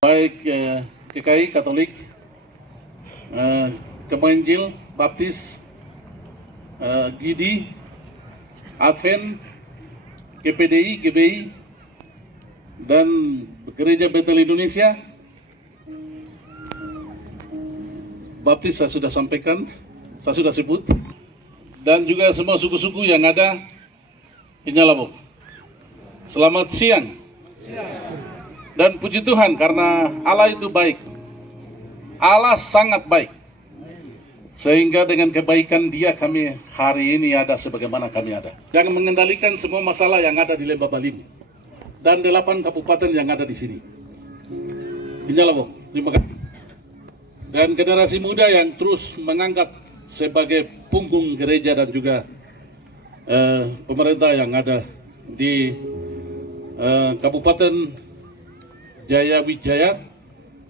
Baik GKI, Katolik, Kemenjil, Baptis, Gidi, Advent, GPDI, GBI, dan Gereja Betel Indonesia. Baptis saya sudah sampaikan, saya sudah sebut, dan juga semua suku-suku yang ada di Nyalabok. Selamat siang. Dan puji Tuhan karena Allah itu baik. Allah sangat baik. Sehingga dengan kebaikan Dia kami hari ini ada sebagaimana kami ada. Yang mengendalikan semua masalah yang ada di Lembah Balim dan 8 kabupaten yang ada di sini. Di Nyalabok. Terima kasih. Dan generasi muda yang terus mengangkat sebagai punggung gereja dan juga pemerintah yang ada di Kabupaten Jaya Wijaya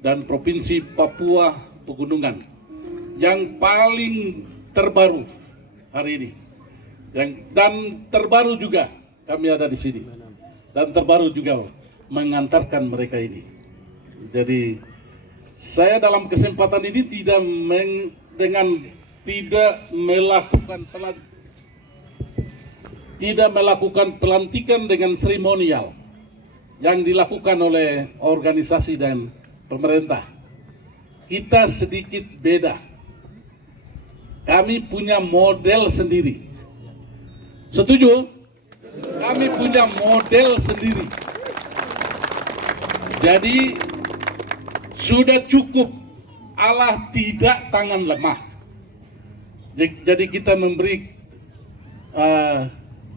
dan Provinsi Papua Pegunungan yang paling terbaru hari ini, dan terbaru juga kami ada di sini, dan terbaru juga mengantarkan mereka ini. Jadi saya dalam kesempatan ini tidak melakukan pelantikan dengan seremonial yang dilakukan oleh organisasi dan pemerintah. Kita sedikit beda. Kami punya model sendiri. Setuju? Kami punya model sendiri. Jadi sudah cukup. Allah tidak tangan lemah. Jadi kita memberi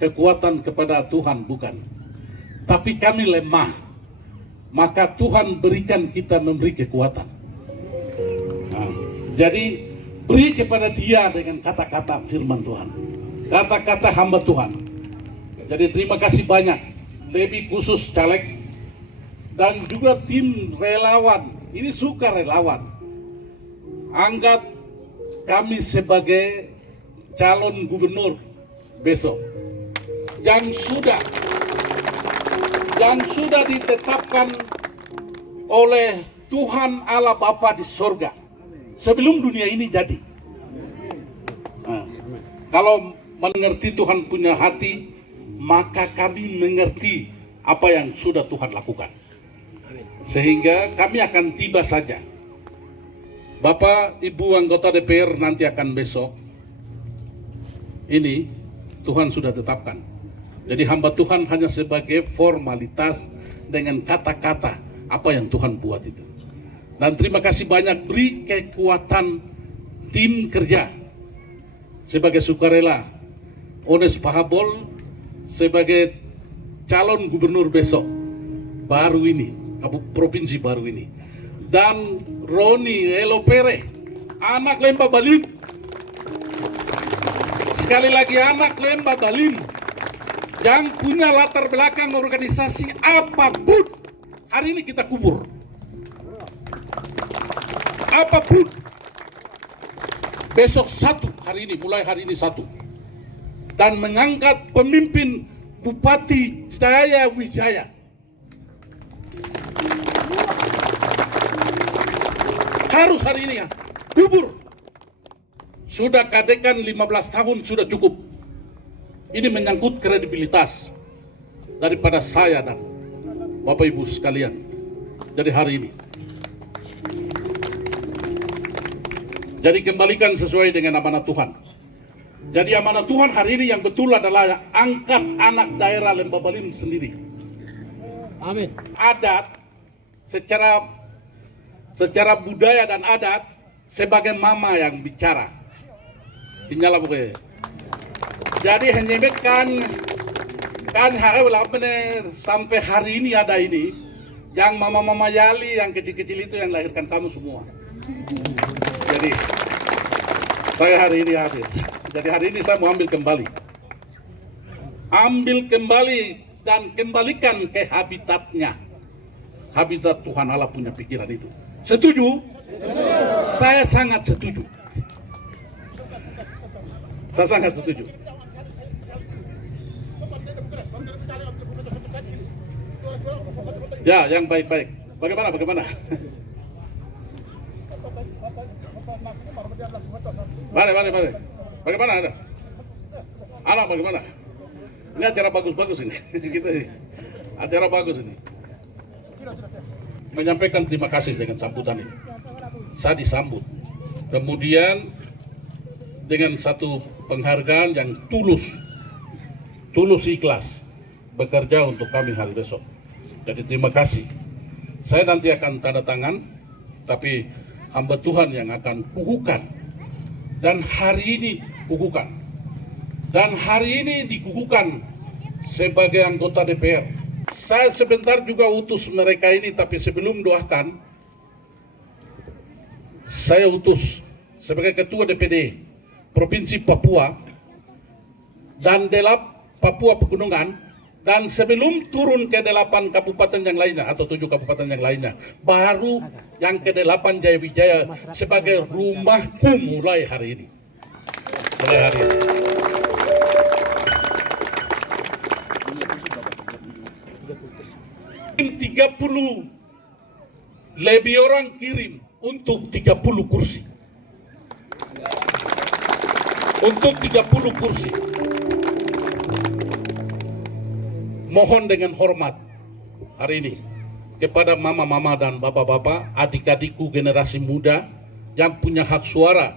kekuatan kepada Tuhan, bukan. Tapi kami lemah, maka Tuhan berikan kita memberi kekuatan. Jadi beri kepada Dia dengan kata-kata firman Tuhan, kata-kata hamba Tuhan. Jadi terima kasih banyak, lebih khusus caleg dan juga tim relawan. Ini suka relawan. Anggap kami sebagai calon gubernur besok yang sudah ditetapkan oleh Tuhan Allah Bapa di sorga sebelum dunia ini jadi. Kalau mengerti Tuhan punya hati, maka kami mengerti apa yang sudah Tuhan lakukan, sehingga kami akan tiba saja. Bapak Ibu anggota DPR nanti akan besok. Ini Tuhan sudah tetapkan. Jadi hamba Tuhan hanya sebagai formalitas dengan kata-kata apa yang Tuhan buat itu. Dan terima kasih banyak, beri kekuatan tim kerja sebagai sukarela. Ones Pahabol sebagai calon gubernur besok baru ini, provinsi baru ini. Dan Roni Elopere, anak Lembah Balim. Sekali lagi anak Lembah Balim, yang punya latar belakang organisasi apapun, hari ini kita kubur. Apapun. Besok satu, hari ini, mulai hari ini satu. Dan mengangkat pemimpin Bupati Jaya Wijaya. Harus hari ini ya, kubur. Sudah kadekan 15 tahun, sudah cukup. Ini menyangkut kredibilitas daripada saya dan Bapak Ibu sekalian. Jadi hari ini, jadi kembalikan sesuai dengan amanat Tuhan. Jadi amanat Tuhan hari ini yang betul adalah angkat anak daerah Lembah Balim sendiri. Amin. Adat secara budaya dan adat sebagai mama yang bicara. Nyalabok. Jadi hanya kan hari sampai hari ini ada ini yang mama-mama Yali yang kecil-kecil itu yang lahirkan kamu semua. Jadi saya hari ini hadir. Jadi hari ini saya mau ambil kembali dan kembalikan ke habitatnya. Habitat Tuhan Allah punya pikiran itu. Setuju? Saya sangat setuju. Saya sangat setuju. Ya, yang baik-baik. Bagaimana? Mari. Bagaimana ada? Anak bagaimana? Ini acara bagus ini. Kita acara bagus ini. Menyampaikan terima kasih dengan sambutan ini. Saya disambut. Kemudian dengan satu penghargaan yang tulus ikhlas bekerja untuk kami hari besok. Jadi terima kasih. Saya nanti akan tanda tangan, tapi hamba Tuhan yang akan kukuhkan. Dan hari ini kukuhkan. Dan hari ini dikukuhkan sebagai anggota DPR. Saya sebentar juga utus mereka ini, tapi sebelum doakan, saya utus sebagai Ketua DPD Provinsi Papua dan Papua Pegunungan, dan sebelum turun ke 8 kabupaten yang lainnya atau 7 kabupaten yang lainnya, baru yang ke-8 Jayawijaya sebagai rumahku mulai hari ini. 30 lebih orang kirim untuk 30 kursi. Untuk 30 kursi. Mohon dengan hormat hari ini kepada mama-mama dan bapak-bapak, adik-adikku generasi muda yang punya hak suara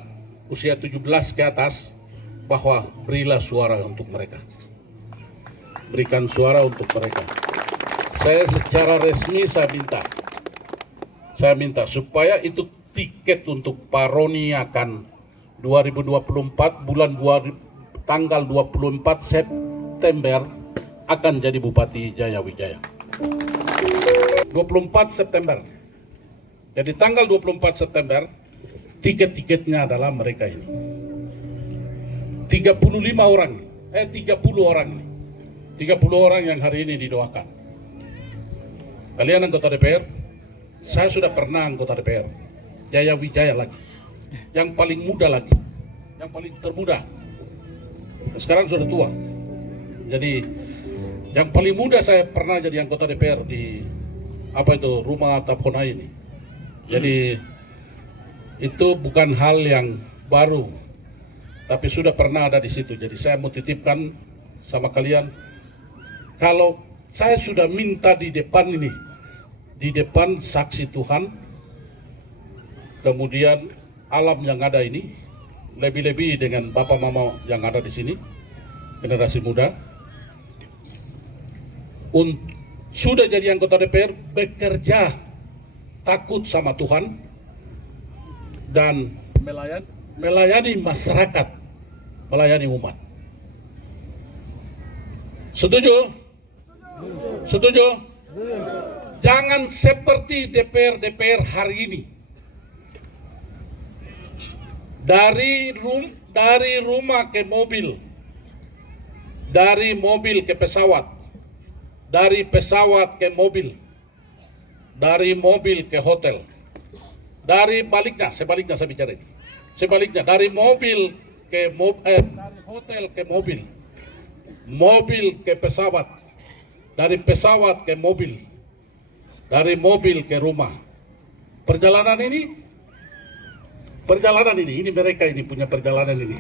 usia 17 ke atas, bahwa berilah suara untuk mereka. Berikan suara untuk mereka. Saya secara resmi saya minta supaya itu tiket untuk Pak Roni akan 2024 tanggal 24 September akan jadi Bupati Jayawijaya. 24 September. Jadi tanggal 24 September tiket-tiketnya adalah mereka ini. 30 orang ini. 30 orang yang hari ini didoakan. Kalian anggota DPR, saya sudah pernah anggota DPR. Jayawijaya lagi. Yang paling muda lagi. Yang paling termuda. Sekarang sudah tua. Jadi yang paling muda saya pernah jadi anggota DPR di Rumah Tapkona ini. Jadi itu bukan hal yang baru, tapi sudah pernah ada di situ. Jadi saya mau titipkan sama kalian, kalau saya sudah minta di depan ini, di depan saksi Tuhan, kemudian alam yang ada ini, lebih-lebih dengan bapak mama yang ada di sini, generasi muda, sudah jadi anggota DPR, bekerja takut sama Tuhan dan melayani masyarakat, melayani umat. Setuju? Jangan seperti DPR hari ini. Dari rumah ke mobil, dari mobil ke pesawat, dari pesawat ke mobil, dari mobil ke hotel, sebaliknya saya bicara ini. Sebaliknya, dari mobil ke dari hotel ke mobil, mobil ke pesawat, dari pesawat ke mobil, dari mobil ke rumah. Perjalanan ini mereka ini punya perjalanan ini.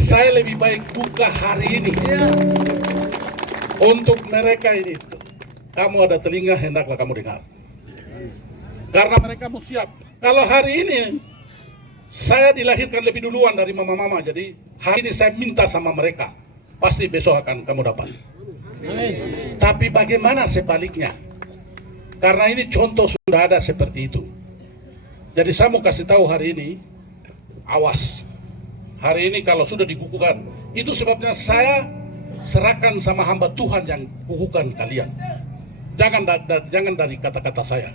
Saya lebih baik buka hari ini. Untuk mereka ini, kamu ada telinga, hendaklah kamu dengar. Karena mereka mau siap. Kalau hari ini, saya dilahirkan lebih duluan dari mama-mama, jadi hari ini saya minta sama mereka, pasti besok akan kamu dapat. Amin. Tapi bagaimana sebaliknya? Karena ini contoh sudah ada seperti itu. Jadi saya mau kasih tahu hari ini, awas. Hari ini kalau sudah dikukuhkan, itu sebabnya saya serahkan sama hamba Tuhan yang kukuhkan kalian. Jangan dari kata-kata saya.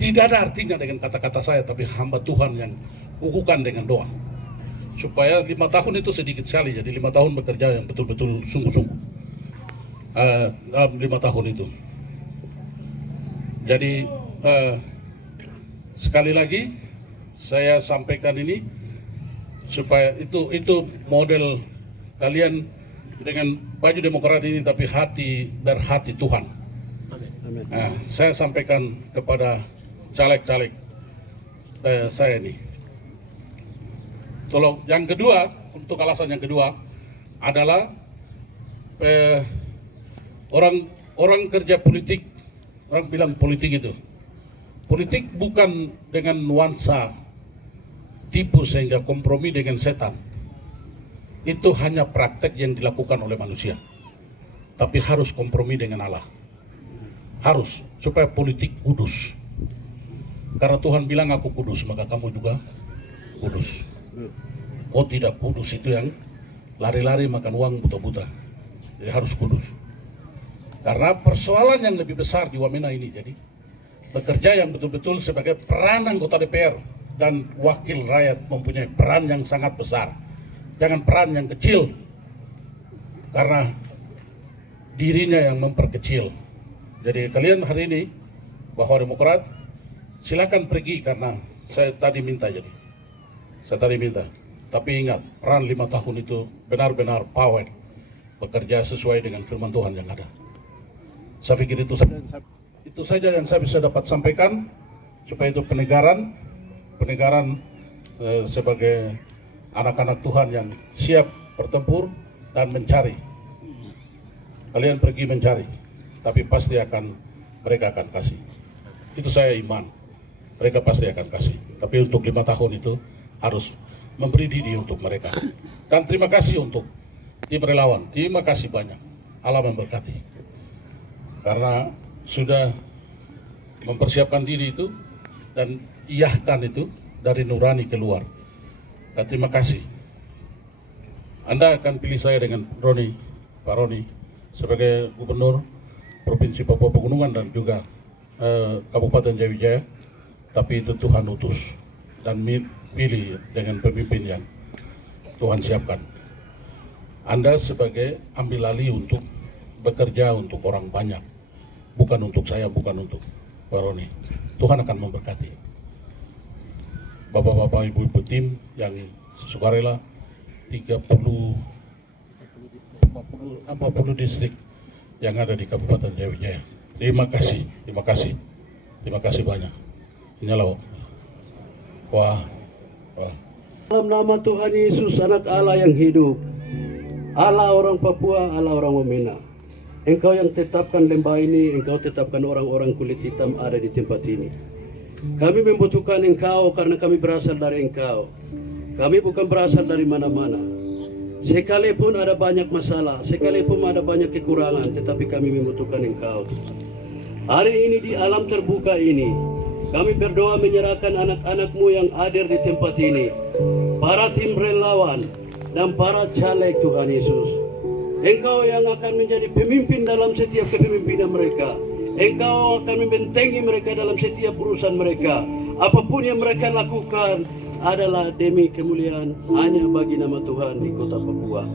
Tidak ada artinya dengan kata-kata saya, tapi hamba Tuhan yang kukuhkan dengan doa. Supaya 5 tahun itu sedikit sekali, jadi 5 tahun bekerja yang betul-betul sungguh-sungguh. Dalam 5 tahun itu. Jadi sekali lagi saya sampaikan ini supaya itu model kalian dengan baju Demokrat ini, tapi hati dari hati Tuhan. Nah, saya sampaikan kepada caleg-caleg saya ini. Tolong, yang kedua, untuk alasan yang kedua adalah orang kerja politik, orang bilang politik itu. Politik bukan dengan nuansa tipu sehingga kompromi dengan setan. Itu hanya praktek yang dilakukan oleh manusia. Tapi harus kompromi dengan Allah. Harus, supaya politik kudus. Karena Tuhan bilang aku kudus, maka kamu juga kudus. Oh tidak, kudus itu yang lari-lari makan uang buta-buta. Jadi harus kudus. Karena persoalan yang lebih besar di Wamena ini, jadi bekerja yang betul-betul sebagai peran anggota DPR dan wakil rakyat mempunyai peran yang sangat besar. Jangan peran yang kecil, karena dirinya yang memperkecil. Jadi kalian hari ini bahwa Demokrat silakan pergi, karena saya tadi minta jadi. Saya tadi minta. Tapi ingat, peran 5 tahun itu benar-benar power, bekerja sesuai dengan firman Tuhan yang ada. Saya pikir itu saja yang saya bisa dapat sampaikan, supaya itu penegaran sebagai anak-anak Tuhan yang siap bertempur dan mencari. Kalian pergi mencari, tapi pasti mereka akan kasih. Itu saya iman, mereka pasti akan kasih. Tapi untuk 5 tahun itu harus memberi diri untuk mereka. Dan terima kasih untuk tim relawan, terima kasih banyak. Allah memberkati. Karena sudah mempersiapkan diri itu dan iyahkan itu dari nurani keluar. Dan terima kasih. Anda akan pilih saya dengan Pak Roni sebagai Gubernur Provinsi Papua Pegunungan dan juga Kabupaten Jayawijaya. Tapi itu Tuhan utus dan pilih dengan pemimpin yang Tuhan siapkan. Anda sebagai ambil alih untuk bekerja untuk orang banyak, bukan untuk saya, bukan untuk Pak Roni. Tuhan akan memberkati. Bapak-bapak, ibu-ibu tim yang sukarela 40 distrik yang ada di Kabupaten Jayawijaya. Terima kasih banyak. Inilah wah. Dalam nama Tuhan Yesus, anak Allah yang hidup, Allah orang Papua, Allah orang Wamena. Engkau yang tetapkan lembah ini, Engkau tetapkan orang-orang kulit hitam ada di tempat ini. Kami membutuhkan Engkau karena kami berasal dari Engkau. Kami bukan berasal dari mana-mana. Sekalipun ada banyak masalah, sekalipun ada banyak kekurangan, tetapi kami membutuhkan Engkau. Hari ini di alam terbuka ini, kami berdoa menyerahkan anak-anak-Mu yang hadir di tempat ini, para tim relawan dan para caleg Tuhan Yesus. Engkau yang akan menjadi pemimpin dalam setiap kepemimpinan mereka. Engkau akan membentengi mereka dalam setiap urusan mereka. Apapun yang mereka lakukan adalah demi kemuliaan hanya bagi nama Tuhan di kota Papua.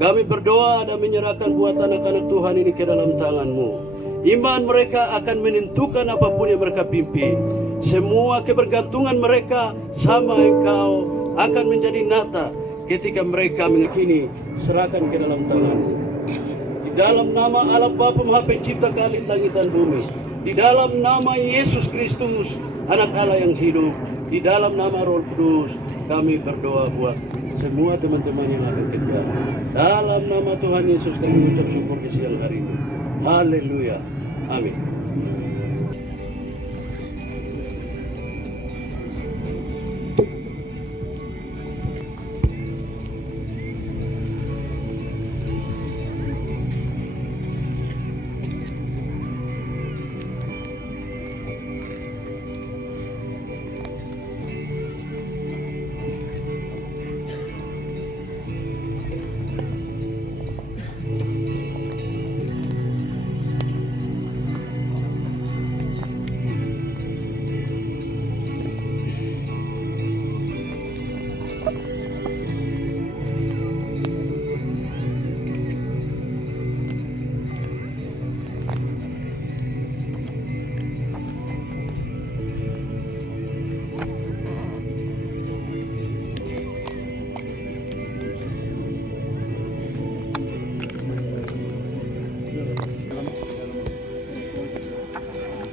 Kami berdoa dan menyerahkan buat anak-anak Tuhan ini ke dalam tangan-Mu. Iman mereka akan menentukan apapun yang mereka pimpin. Semua kebergantungan mereka sama Engkau akan menjadi nyata ketika mereka meyakini serahkan ke dalam tangan-Mu. Di dalam nama Allah Bapa Maha Pencipta langit dan bumi, di dalam nama Yesus Kristus, anak Allah yang hidup, di dalam nama Roh Kudus, kami berdoa buat semua teman-teman yang akan kerja. Dalam nama Tuhan Yesus kami mengucap syukur di siang hari ini. Haleluya. Amin.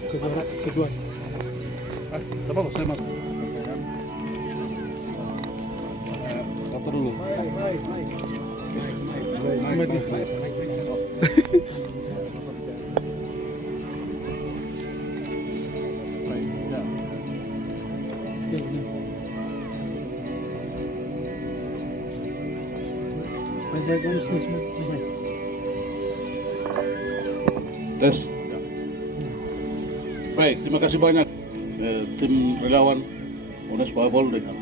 kedua. Coba saya masuk. Foto dulu. Des. Baik, terima kasih banyak tim relawan UNES Babol dengan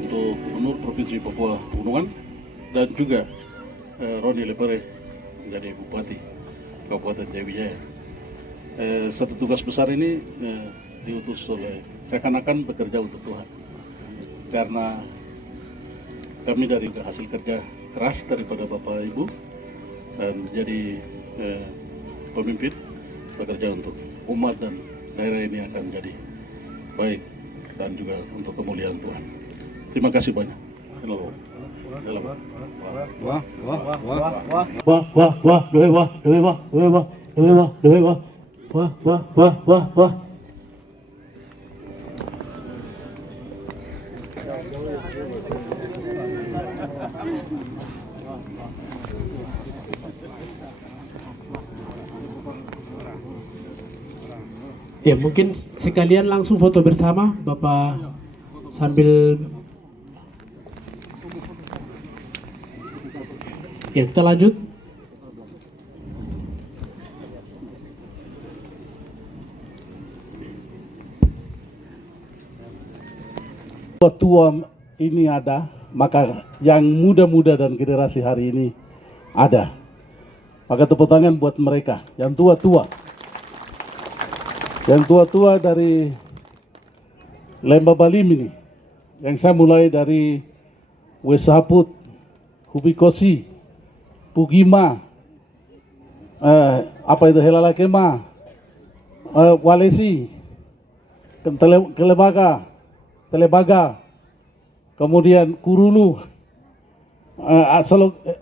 untuk Gubernur Provinsi Papua Pegunungan dan juga Roni Lepere menjadi Bupati Kabupaten Jayabijaya. Satu tugas besar ini diutus oleh seakan-akan bekerja untuk Tuhan, karena kami dari hasil kerja keras daripada Bapak Ibu dan jadi pemimpin bekerja untuk umat dan daerah ini akan jadi baik dan juga untuk kemuliaan Tuhan. Terima kasih banyak. Wah. Ya, mungkin sekalian langsung foto bersama, Bapak, sambil ya kita lanjut. Tua ini ada, maka yang muda-muda dan generasi hari ini ada. Maka tepuk tangan buat mereka yang tua-tua. Yang tua-tua dari Lembah Balim ini, yang saya mulai dari Wesaput, Hubikosi, Pugima, Helalakema, Walesi, Telebaga, kemudian Kurulu,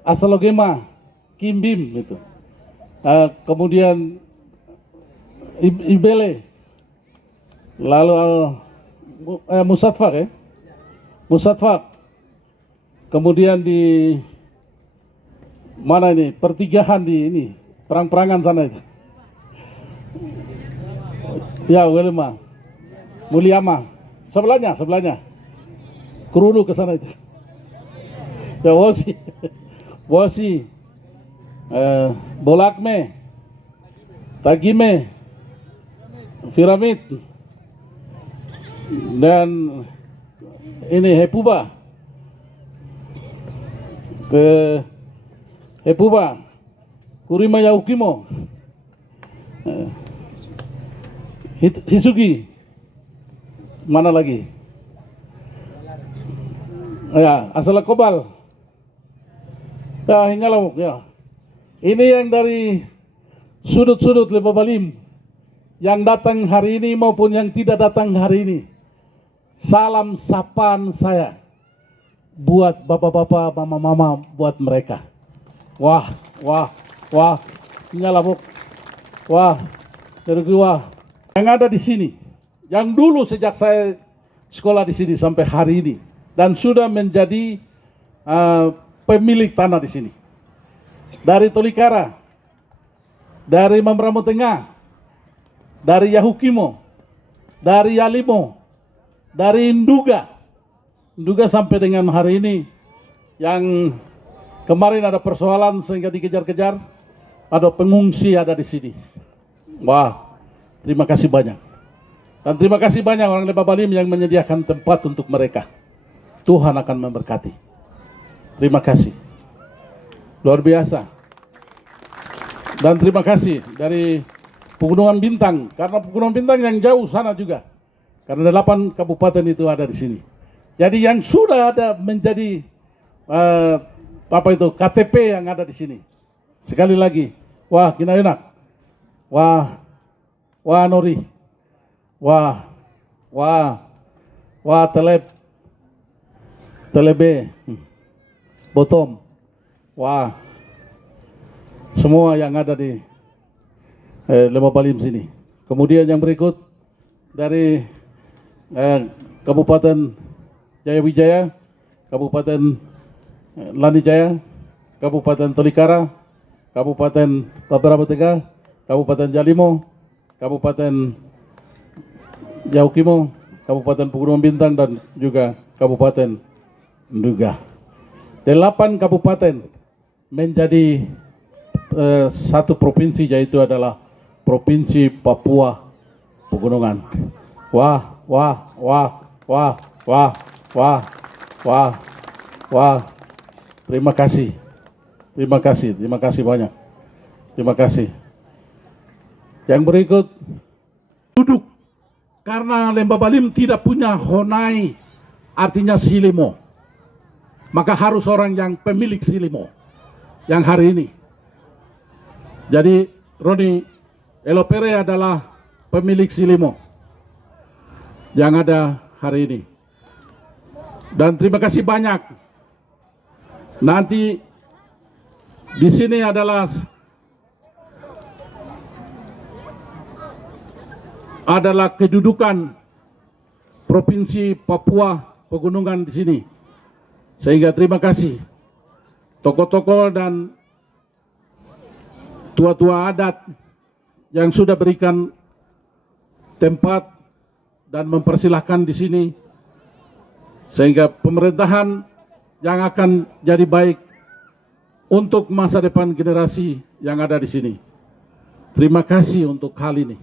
Asalogema, Kimbim, gitu. Kemudian Ibele, lalu Musatfak, kemudian di mana ini pertigaan di ini perang-perangan sana itu, ya Welema, Muliama, sebelahnya, Kurulu ke sana itu, ya Wosi, Bolakme, Tagime, Piramid, dan ini Hepuba, ke Hepuba, Kurima Yaukimo, Hisugi, mana lagi? Ya, Asalakobal, ya Hingalawuk, ya. Ini yang dari sudut-sudut Lembah Balim yang datang hari ini maupun yang tidak datang hari ini. Salam sapaan saya buat bapak-bapak, mama-mama, buat mereka. Wah, Nyalabuk, wah, yang ada di sini, yang dulu sejak saya sekolah di sini sampai hari ini dan sudah menjadi pemilik tanah di sini. Dari Tolikara, dari Mambramo Tengah, dari Yahukimo, dari Yalimo, dari Induga sampai dengan hari ini, yang kemarin ada persoalan sehingga dikejar-kejar, ada pengungsi ada di sini. Wah, terima kasih banyak. Dan terima kasih banyak orang Lembah Balim yang menyediakan tempat untuk mereka. Tuhan akan memberkati. Terima kasih. Luar biasa. Dan terima kasih dari Pegunungan Bintang, karena Pegunungan Bintang yang jauh sana juga. Karena 8 kabupaten itu ada di sini. Jadi yang sudah ada menjadi KTP yang ada di sini. Sekali lagi, wah Kinayenak, wah Nori, wah Telebe, Botom, wah semua yang ada di Lembah Balim sini. Kemudian yang berikut dari Kabupaten Jayawijaya, Kabupaten Lanijaya, Kabupaten Tolikara, Kabupaten Beberapa Tengah, Kabupaten Jalimo, Kabupaten Yaukimo, Kabupaten Pegunungan Bintang, dan juga Kabupaten Nduga. 8 kabupaten menjadi satu provinsi, yaitu adalah Provinsi Papua Pegunungan. Wah, wah, wah, wah, wah, wah, wah, wah. Terima kasih. Terima kasih, terima kasih banyak. Terima kasih. Yang berikut, duduk. Karena Lembah Balim tidak punya honai, artinya silimo. Maka harus orang yang pemilik silimo yang hari ini. Jadi Roni Elopere adalah pemilik silimo yang ada hari ini. Dan terima kasih banyak. Nanti di sini adalah kedudukan Provinsi Papua Pegunungan di sini. Sehingga terima kasih tokoh-tokoh dan tua-tua adat yang sudah berikan tempat dan mempersilahkan di sini, sehingga pemerintahan yang akan jadi baik untuk masa depan generasi yang ada di sini. Terima kasih untuk hal ini.